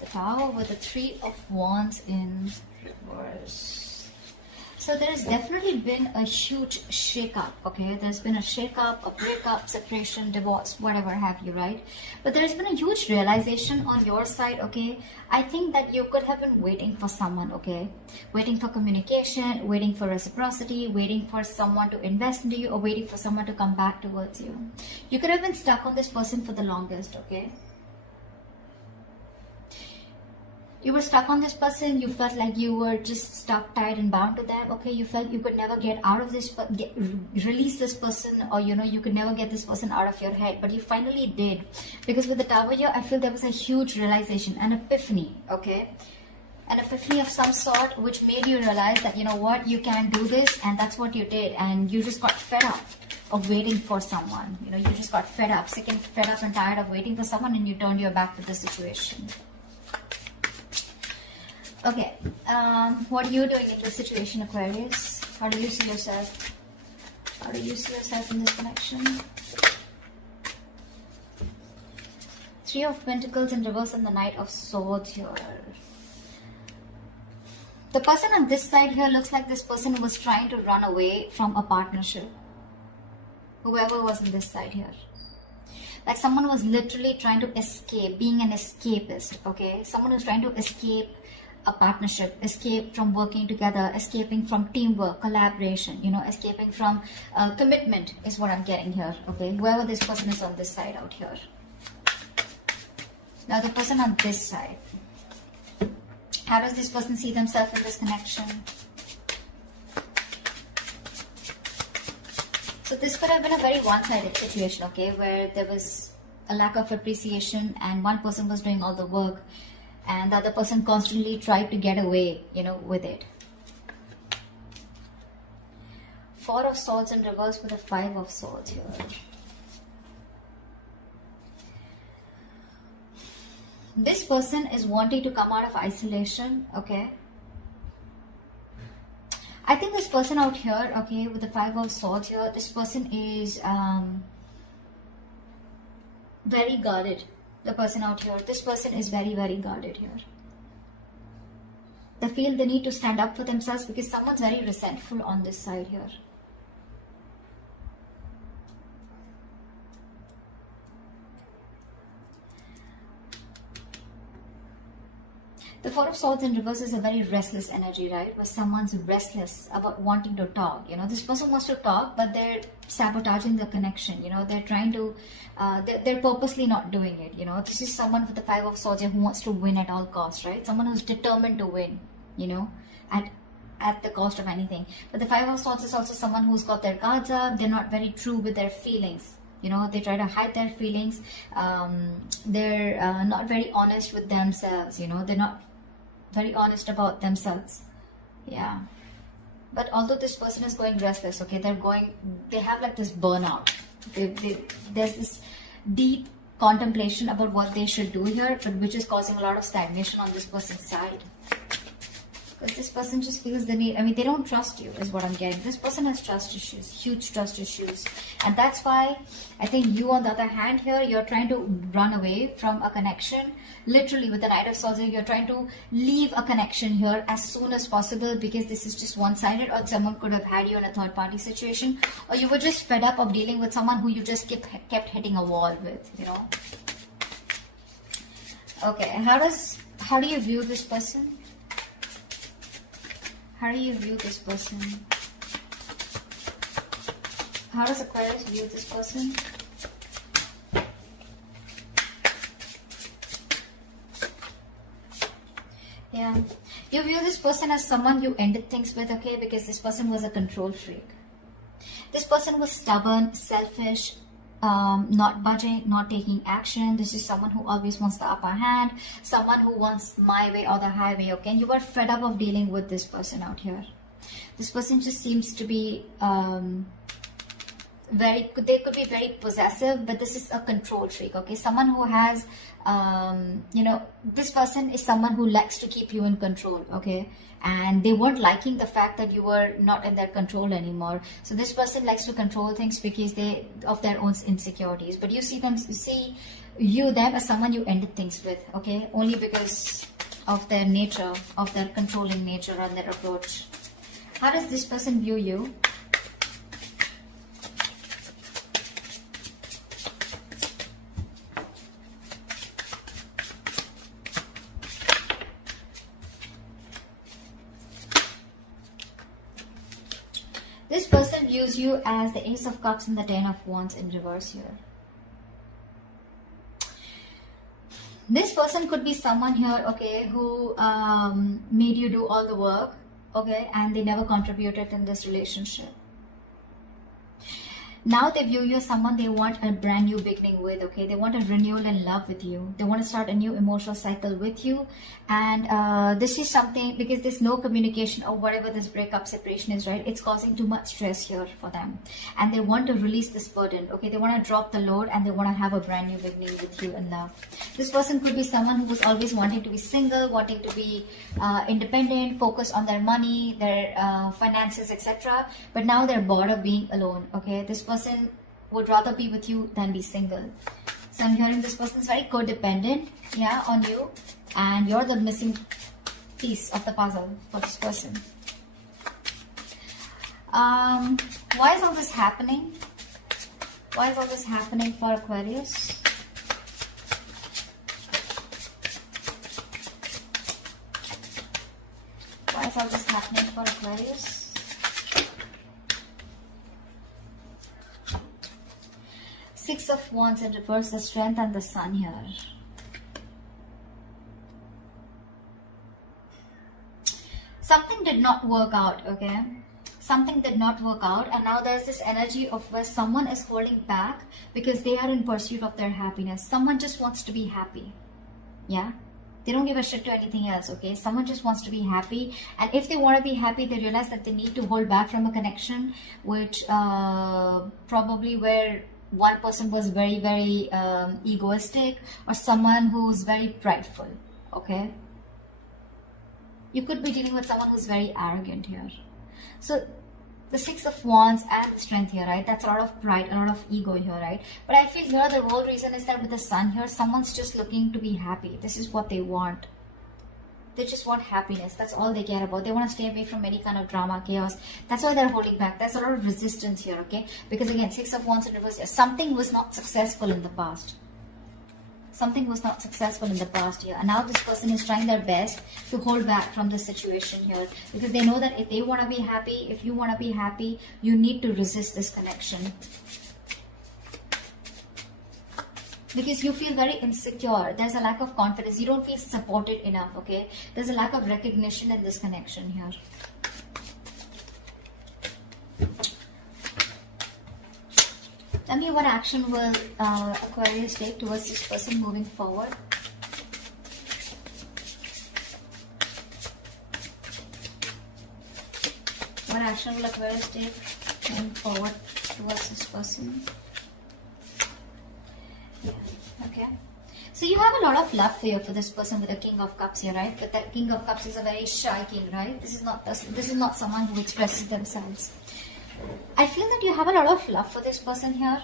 The Tower with the Three of Wands in reverse. So there has definitely been a huge shake-up, okay? There's been a shake-up, a breakup, separation, divorce, whatever have you, right? But there's been a huge realization on your side, okay? I think that you could have been waiting for someone, okay? Waiting for communication, waiting for reciprocity, waiting for someone to invest into you, or waiting for someone to come back towards you. You could have been stuck on this person for the longest, okay? You were stuck on this person, you felt like you were just stuck, tied and bound to them, okay? You felt you could never get out of this, release this person, or you know, you could never get this person out of your head, but you finally did. Because with the Tower here, I feel there was a huge realization, an epiphany, okay? An epiphany of some sort, which made you realize that, you know what, you can do this, and that's what you did, and you just got fed up of waiting for someone. You know, you just got fed up, sick and fed up and tired of waiting for someone, and you turned your back to the situation. Okay, what are you doing in this situation, Aquarius? How do you see yourself? How do you see yourself in this connection? Three of Pentacles in reverse and the Knight of Swords here. The person on this side here looks like this person was trying to run away from a partnership. Whoever was on this side here. Like someone was literally trying to escape, being an escapist, okay? Someone who's trying to escape a partnership, escape from working together, escaping from teamwork, collaboration, you know, escaping from commitment is what I'm getting here, okay? Whoever this person is on this side out here. Now the person on this side, how does this person see themselves in this connection? So this could have been a very one-sided situation, okay, where there was a lack of appreciation and one person was doing all the work and the other person constantly tried to get away, you know, with it. Four of Swords in reverse with a Five of Swords here. This person is wanting to come out of isolation, okay? I think this person out here, okay, with the Five of Swords here, this person is very guarded. The person out here, this person is very, very guarded here. They feel the need to stand up for themselves because someone's very resentful on this side here. The Four of Swords in reverse is a very restless energy, right? Where someone's restless about wanting to talk. You know, this person wants to talk, but they're sabotaging the connection. You know, they're trying to, they're purposely not doing it. You know, this is someone with the Five of Swords who wants to win at all costs, right? Someone who's determined to win, you know, at the cost of anything. But the Five of Swords is also someone who's got their guards up. They're not very true with their feelings. You know, they try to hide their feelings. They're not very honest with themselves. You know, they're not very honest about themselves. Yeah. But although this person is going restless, okay, they have like this burnout. There's this deep contemplation about what they should do here, but which is causing a lot of stagnation on this person's side. Because this person just feels the need. I mean, they don't trust you is what I'm getting. This person has trust issues, huge trust issues. And that's why I think you, on the other hand here, you're trying to run away from a connection. Literally with the Knight of Swords, you're trying to leave a connection here as soon as possible because this is just one-sided, or someone could have had you in a third-party situation, or you were just fed up of dealing with someone who you just kept hitting a wall with, you know. Okay, how do you view this person? How do you view this person? How does Aquarius view this person? Yeah. You view this person as someone you ended things with, okay? Because this person was a control freak. This person was stubborn, selfish, not budging, not taking action. This is someone who always wants the upper hand, someone who wants my way or the highway, okay? And you are fed up of dealing with this person out here. This person just seems to be they could be very possessive, but this is a control freak, okay? Someone who has you know, this person is someone who likes to keep you in control, okay? And they weren't liking the fact that you were not in their control anymore. So this person likes to control things because of their own insecurities. But you see view them as someone you ended things with, okay? Only because of their nature, of their controlling nature and their approach. How does this person view you? This person views you as the Ace of Cups and the Ten of Wands in reverse here. This person could be someone here, okay, who made you do all the work, okay, and they never contributed in this relationship. Now they view you as someone they want a brand new beginning with, okay? They want a renewal in love with you. They want to start a new emotional cycle with you. And this is something, because there's no communication or whatever this breakup separation is, right? It's causing too much stress here for them. And they want to release this burden, okay? They want to drop the load and they want to have a brand new beginning with you in love. This person could be someone who was always wanting to be single, wanting to be independent, focused on their money, their finances, etc. But now they're bored of being alone, okay? This person would rather be with you than be single. So I'm hearing this person is very codependent, yeah, on you, and you're the missing piece of the puzzle for this person. Why is all this happening? Why is all this happening for Aquarius? Why is all this happening for Aquarius? Six of Wands in reverse, the Strength and the Sun here. Something did not work out, okay? Something did not work out, and now there's this energy of where someone is holding back because they are in pursuit of their happiness. Someone just wants to be happy, yeah? They don't give a shit to anything else, okay? Someone just wants to be happy, and if they want to be happy, they realize that they need to hold back from a connection, which probably where one person was very, very egoistic, or someone who's very prideful, okay? You could be dealing with someone who's very arrogant here. So the Six of Wands and the Strength here, right? That's a lot of pride, a lot of ego here, right? But I feel here the whole reason is that with the Sun here, someone's just looking to be happy. This is what they want. They just want happiness. That's all they care about. They want to stay away from any kind of drama, chaos. That's why they're holding back. There's a lot of resistance here, okay? Because again, Six of Wands in reverse here. Something was not successful in the past. Something was not successful in the past here. And now this person is trying their best to hold back from this situation here. Because they know that if they want to be happy, if you want to be happy, you need to resist this connection. Because you feel very insecure. There's a lack of confidence. You don't feel supported enough, okay? There's a lack of recognition in this connection here. Tell me what action will Aquarius take towards this person moving forward. What action will Aquarius take moving forward towards this person? Yeah, okay. So you have a lot of love here for this person with the King of Cups here, right? But that King of Cups is a very shy king, right? This is not someone who expresses themselves. I feel that you have a lot of love for this person here,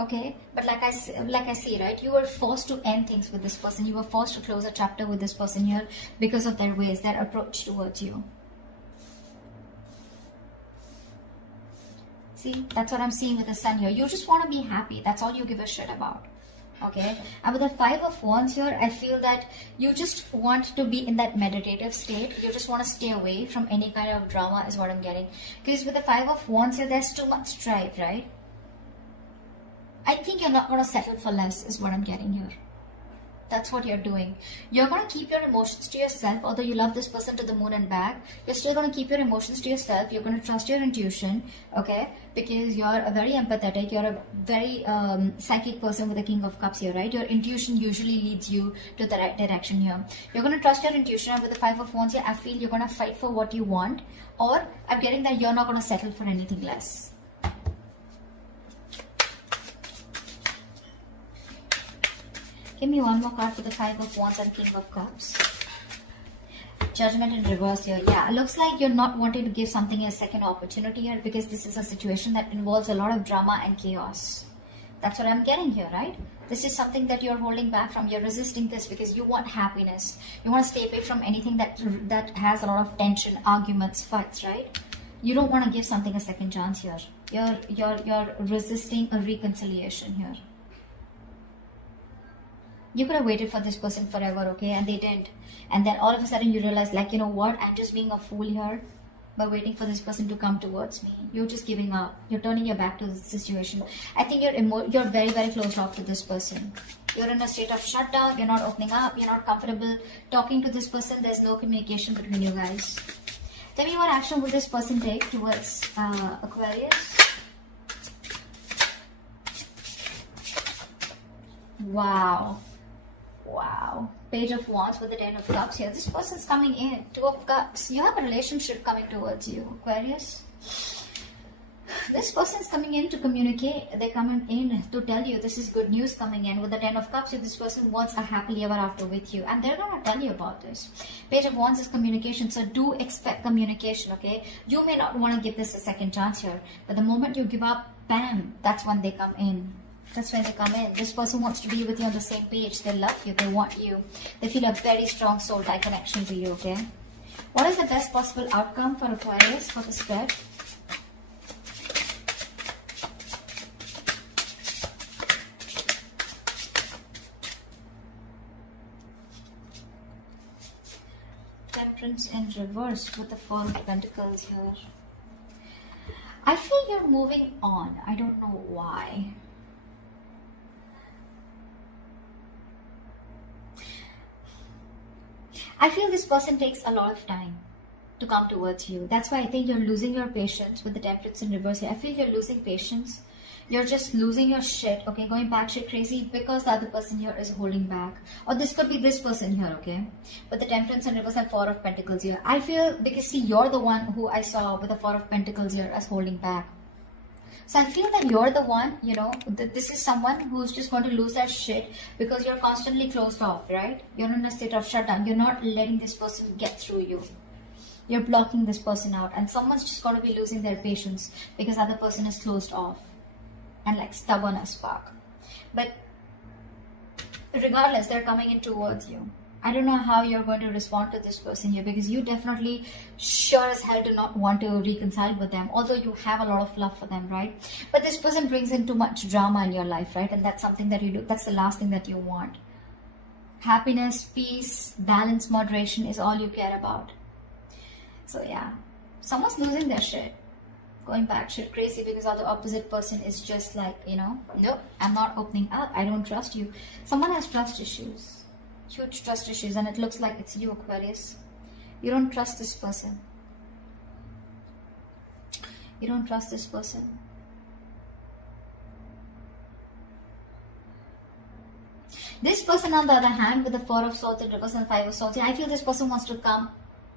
okay? But like I see, right? You were forced to end things with this person. You were forced to close a chapter with this person here because of their ways, their approach towards you. See, that's what I'm seeing with the Sun here. You just want to be happy. That's all you give a shit about. Okay, and with the Five of Wands here, I feel that you just want to be in that meditative state. You just want to stay away from any kind of drama is what I'm getting. Because with the Five of Wands here, there's too much strife, right? I think you're not going to settle for less is what I'm getting here. That's what you're doing. You're going to keep your emotions to yourself. Although you love this person to the moon and back, you're still going to keep your emotions to yourself. You're going to trust your intuition, okay? Because you're a very empathetic, you're a very psychic person with the King of Cups here, right? Your intuition usually leads you to the right direction here. You're going to trust your intuition, and with the Five of Wands here, I feel you're going to fight for what you want, or I'm getting that you're not going to settle for anything less. Give me one more card for the Five of Wands and King of Cups. Judgment in reverse here. Yeah, it looks like you're not wanting to give something a second opportunity here because this is a situation that involves a lot of drama and chaos. That's what I'm getting here, right? This is something that you're holding back from. You're resisting this because you want happiness. You want to stay away from anything that has a lot of tension, arguments, fights, right? You don't want to give something a second chance here. You're resisting a reconciliation here. You could have waited for this person forever, okay? And they didn't. And then all of a sudden you realize, like, you know what? I'm just being a fool here by waiting for this person to come towards me. You're just giving up. You're turning your back to the situation. I think you're very, very closed off to this person. You're in a state of shutdown. You're not opening up. You're not comfortable talking to this person. There's no communication between you guys. Tell me, what action will this person take towards Aquarius? Wow. Wow. Page of Wands with the 10 of Cups here. This person's coming in. 2 of Cups. You have a relationship coming towards you, Aquarius. This person's coming in to communicate. They're coming in to tell you this is good news coming in. With the 10 of Cups, this person wants a happily ever after with you. And they're going to tell you about this. Page of Wands is communication. So do expect communication, okay? You may not want to give this a second chance here. But the moment you give up, bam, that's when they come in. That's when they come in. This person wants to be with you on the same page. They love you. They want you. They feel a very strong soul tie connection to you, okay? What is the best possible outcome for Aquarius for the spread? Temperance in reverse with the Four of Pentacles here. I feel you're moving on. I don't know why. I feel this person takes a lot of time to come towards you. That's why I think you're losing your patience with the Temperance in reverse here. I feel you're losing patience. You're just losing your shit, okay? Going batshit crazy because the other person here is holding back. Or this could be this person here, okay? But the Temperance in reverse and Four of Pentacles here. I feel, because see, you're the one who I saw with the Four of Pentacles here as holding back. So I feel that you're the one, you know, that this is someone who's just going to lose their shit because you're constantly closed off, right? You're in a state of shutdown. You're not letting this person get through you. You're blocking this person out. And someone's just going to be losing their patience because the other person is closed off and like stubborn as fuck. But regardless, they're coming in towards you. I don't know how you're going to respond to this person here because you definitely sure as hell do not want to reconcile with them, although you have a lot of love for them, right? But this person brings in too much drama in your life, right? And that's something that you do. That's the last thing that you want. Happiness, peace, balance, moderation is all you care about. So yeah, someone's losing their shit. Going back shit crazy because the opposite person is just like, you know, nope, I'm not opening up. I don't trust you. Someone has trust issues. Huge trust issues, and it looks like it's you, Aquarius. You don't trust this person. You don't trust this person. This person, on the other hand, with the Four of Swords in reverse and Five of Swords, I feel this person wants to come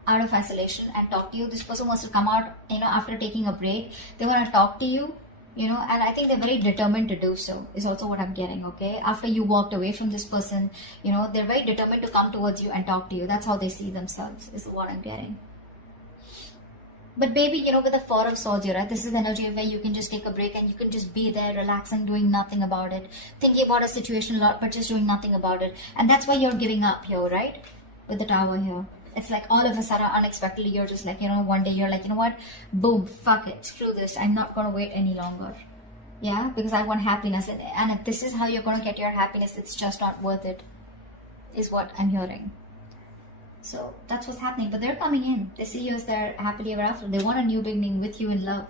out of isolation and talk to you. This person wants to come out, you know, after taking a break. They want to talk to you. You know, and I think they're very determined to do so, is also what I'm getting, okay? After you walked away from this person, you know, they're very determined to come towards you and talk to you. That's how they see themselves, is what I'm getting. But baby, you know, with the Four of Swords here, right? This is the energy where you can just take a break and you can just be there, relaxing, doing nothing about it. Thinking about a situation a lot, but just doing nothing about it. And that's why you're giving up here, right? With the Tower here. It's like all of a sudden, unexpectedly, you're just like, you know, one day you're like, you know what? Boom, fuck it, screw this. I'm not going to wait any longer. Yeah, because I want happiness. And if this is how you're going to get your happiness, it's just not worth it, is what I'm hearing. So that's what's happening. But they're coming in. They see you as their happily ever after. They want a new beginning with you in love.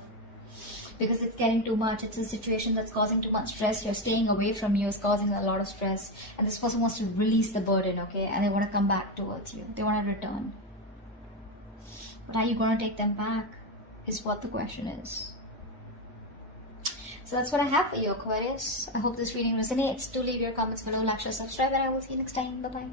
Because it's getting too much. It's a situation that's causing too much stress. You're staying away from you is causing a lot of stress. And this person wants to release the burden, okay? And they want to come back towards you. They want to return. But are you going to take them back? Is what the question is. So that's what I have for you, Aquarius. I hope this reading resonates. Do leave your comments below, like, share, subscribe, and I will see you next time. Bye-bye.